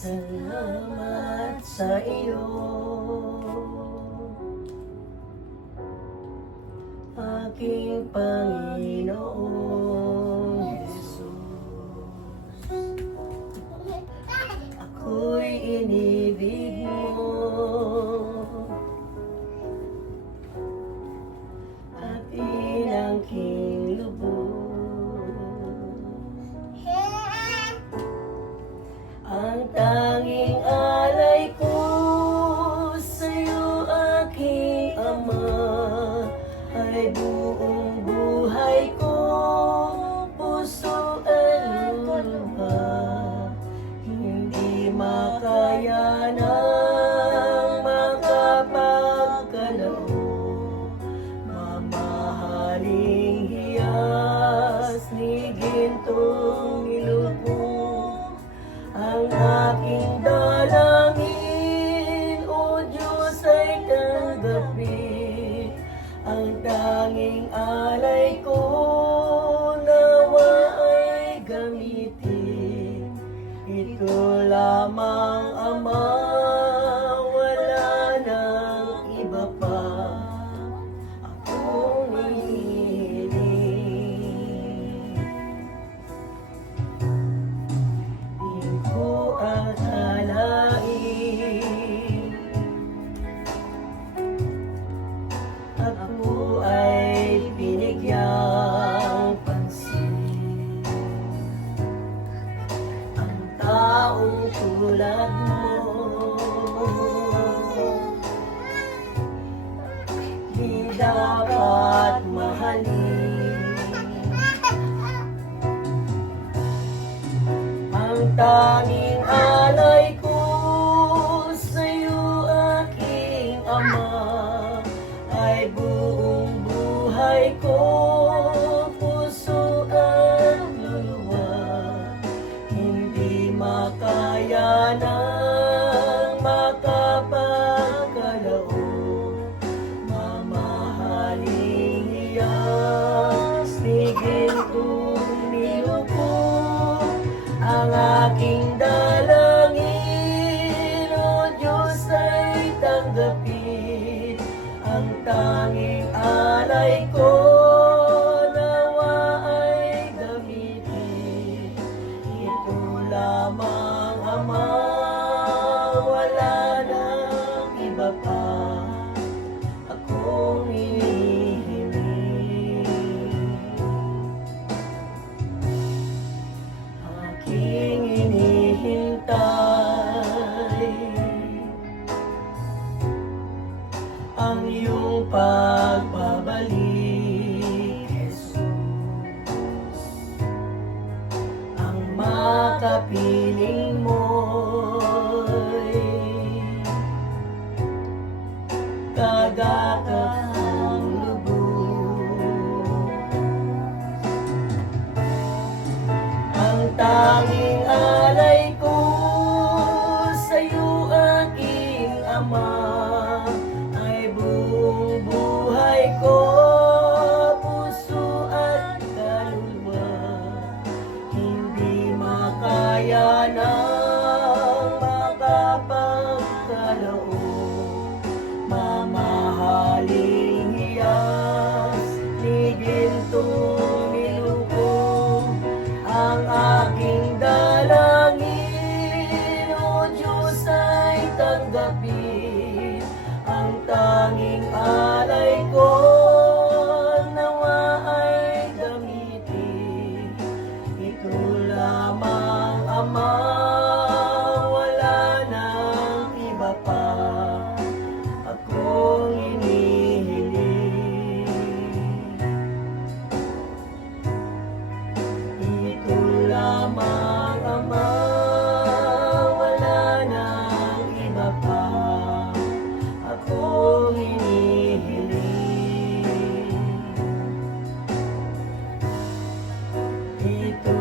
Salamat sa iyo, aking Panginoong Jesus. Ako'y inibig mo at inangking lubos. Ang tanging alay ko sa'yo, aking Ama, ay buong buhay ko, puso at luha. Hindi makaya ng makapagkaloob, mamahaling hiyas ni gintong nilubog. Ang aking dalangin, O Diyos, ay tanggapin. Ang tanging alay ko, nawa ay gamitin. Ito lamang, Ama, wala nang iba pa akong hinihiling. Di ko akalain ako ay binigyang pansin. Ang taong tulad mo di dapat mahalin. Ang tanging alay ko sa'yo, aking Ama, ay buong buhay ko, puso at luluwa. Hindi makaya ng makapagkaloob, mamahaling hiyas ni gintong nilubog. Ang aking dalangin, O Diyos, ay tanggapin. Ang tanging alay ko, nawa ay gamitin. Ito lamang, Ama, wala nang iba pa akong hinihiling. Aking hinihintay ang iyong pagbabalik, Jesus. Ang makapiling mo'y kagakang lubog. Ang tanging alay ko sa'yo, aking Ama, ay buong buhay ko, puso at kaluluwa. Hindi makaya ng makapagkaloob, mamahaling hiyas ni gintong nilubog. Ang aking dalangin, O Diyos, ay tanggapin. Ang tanging alay ko, nawa ay gamitin. Ito lamang, Ama, wala nang iba pa akong hinihiling. Ito lamang, Ama, wala nang iba pa akong hinihiling. Ito